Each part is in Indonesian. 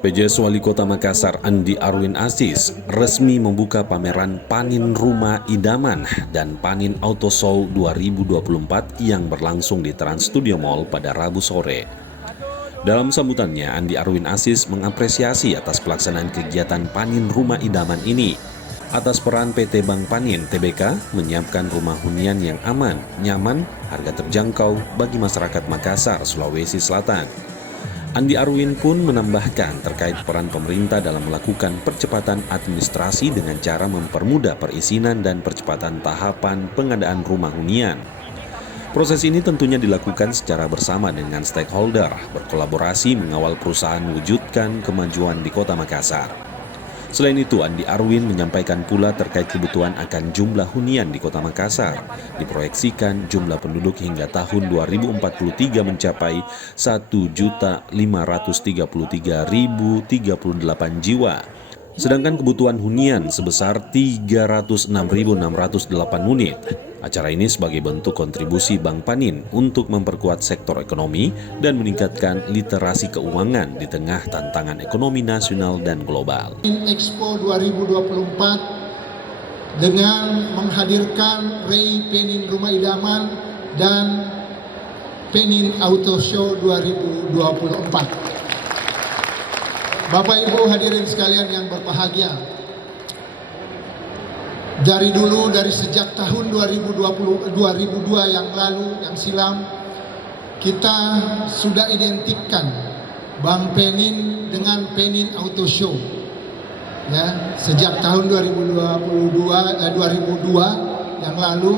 PJS Wali Kota Makassar Andi Arwin Aziz resmi membuka pameran Panin Rumah Idaman dan Panin Auto Show 2024 yang berlangsung di Trans Studio Mall pada Rabu sore. Dalam sambutannya, Andi Arwin Aziz mengapresiasi atas pelaksanaan kegiatan Panin Rumah Idaman ini, atas peran PT Bank Panin Tbk menyiapkan rumah hunian yang aman, nyaman, harga terjangkau bagi masyarakat Makassar, Sulawesi Selatan. Andi Arwin pun menambahkan terkait peran pemerintah dalam melakukan percepatan administrasi dengan cara mempermudah perizinan dan percepatan tahapan pengadaan rumah hunian. Proses ini tentunya dilakukan secara bersama dengan stakeholder, berkolaborasi mengawal perusahaan mewujudkan kemajuan di Kota Makassar. Selain itu, Andi Arwin menyampaikan pula terkait kebutuhan akan jumlah hunian di Kota Makassar. Diproyeksikan jumlah penduduk hingga tahun 2043 mencapai 1.533.038 jiwa. Sedangkan kebutuhan hunian sebesar 306.608 unit. Acara ini sebagai bentuk kontribusi Bank Panin untuk memperkuat sektor ekonomi dan meningkatkan literasi keuangan di tengah tantangan ekonomi nasional dan global. Expo 2024 dengan menghadirkan Ray Panin Rumah Idaman dan Panin Auto Show 2024. Bapak Ibu hadirin sekalian yang berbahagia, dari sejak tahun 2002 yang lalu, yang silam, kita sudah identikkan Bank Panin dengan Panin Auto Show. Ya, sejak tahun 2002 yang lalu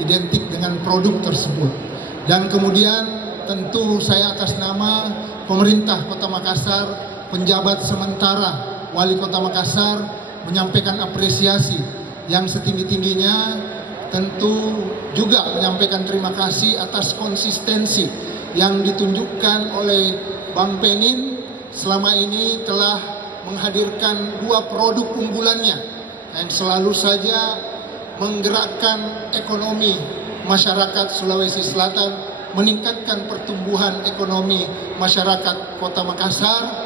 identik dengan produk tersebut. Dan kemudian tentu saya atas nama pemerintah Kota Makassar, penjabat sementara Wali Kota Makassar menyampaikan apresiasi yang setinggi-tingginya, tentu juga menyampaikan terima kasih atas konsistensi yang ditunjukkan oleh Bank Panin selama ini telah menghadirkan dua produk unggulannya yang selalu saja menggerakkan ekonomi masyarakat Sulawesi Selatan, meningkatkan pertumbuhan ekonomi masyarakat Kota Makassar,